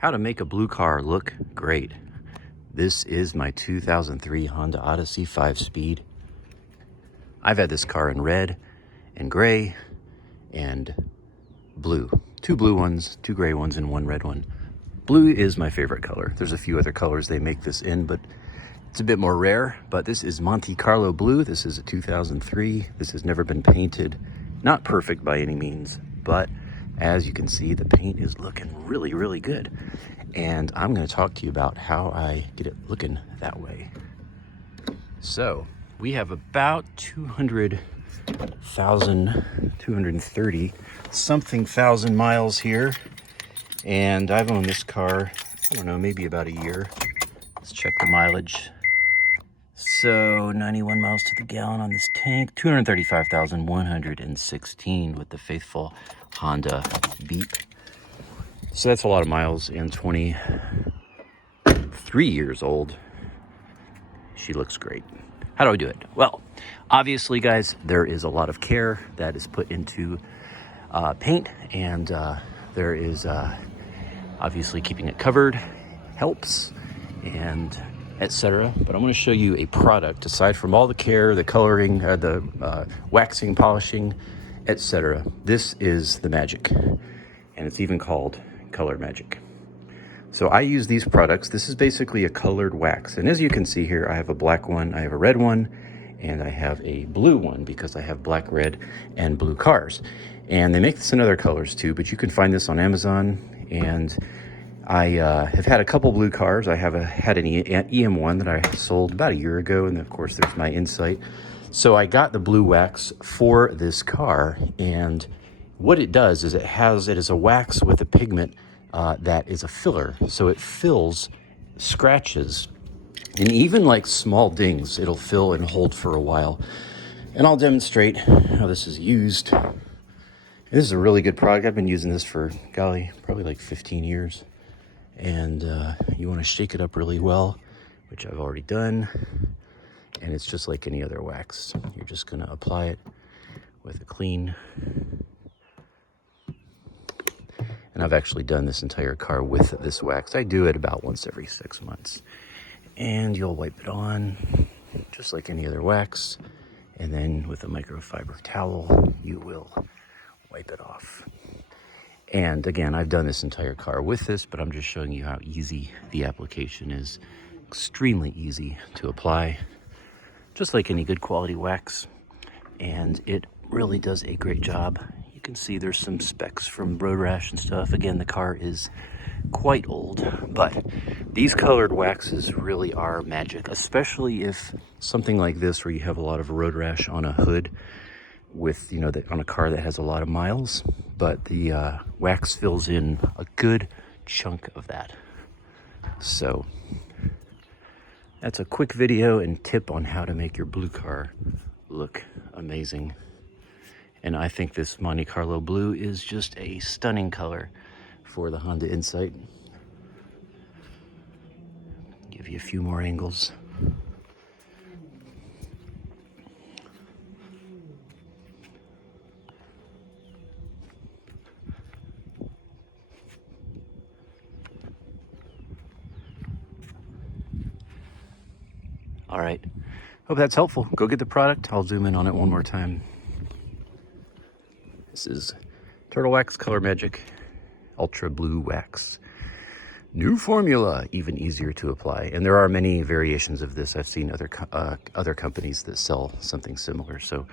How to make a blue car look great. This is my 2003 Honda Odyssey 5-speed. I've had this car in red and gray and blue. 2 blue ones, 2 gray ones, and 1 red one. Blue is my favorite color. There's a few other colors they make this in, but it's a bit more rare. But this is Monte Carlo blue. This is a 2003. This has never been painted. Not perfect by any means, but as you can see, the paint is looking really, really good. And I'm going to talk to you about how I get it looking that way. So we have about 230 something thousand miles here. And I've owned this car, I don't know, maybe about a year. Let's check the mileage. So 91 miles to the gallon on this tank, 235,116 with the faithful Honda beep. So that's a lot of miles, and 23 years old. She looks great. How do I do it? Well, obviously, guys, there is a lot of care that is put into paint, and there is obviously keeping it covered helps, and etc. But I'm going to show you a product aside from all the care, the coloring, the waxing, polishing, etc. This is the magic, and it's even called Color Magic. So I use these products. This is basically a colored wax, and as you can see here, I have a black one, I have a red one, and I have a blue one because I have black, red, and blue cars. And they make this in other colors too, but you can find this on Amazon. And I have had a couple blue cars. I have had an EM1 that I sold about a year ago, and of course there's my Insight. So I got the blue wax for this car, and what it does is it is a wax with a pigment that is a filler. So it fills scratches, and even like small dings, it'll fill and hold for a while. And I'll demonstrate how this is used. This is a really good product. I've been using this for, golly, probably like 15 years. And you want to shake it up really well, which I've already done. And it's just like any other wax. You're just going to apply it with a clean. And I've actually done this entire car with this wax. I do it about once every 6 months. And you'll wipe it on just like any other wax. And then with a microfiber towel, you will wipe it off. And again, I've done this entire car with this, but I'm just showing you how easy the application is. Extremely easy to apply, just like any good quality wax. And it really does a great job. You can see there's some specks from road rash and stuff. Again, the car is quite old, but these colored waxes really are magic, especially if something like this where you have a lot of road rash on a hood with, on a car that has a lot of miles, but the wax fills in a good chunk of that. So that's a quick video and tip on how to make your blue car look amazing. And I think this Monte Carlo blue is just a stunning color for the Honda Insight. Give you a few more angles. All right, hope that's helpful. Go get the product. I'll zoom in on it one more time. This is Turtle Wax Color Magic Ultra Blue Wax. New formula, even easier to apply. And there are many variations of this. I've seen other companies that sell something similar. So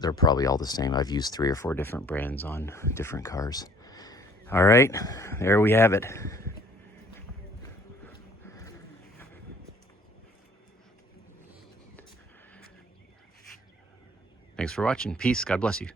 they're probably all the same. I've used 3 or 4 different brands on different cars. All right, there we have it. Thanks for watching. Peace. God bless you.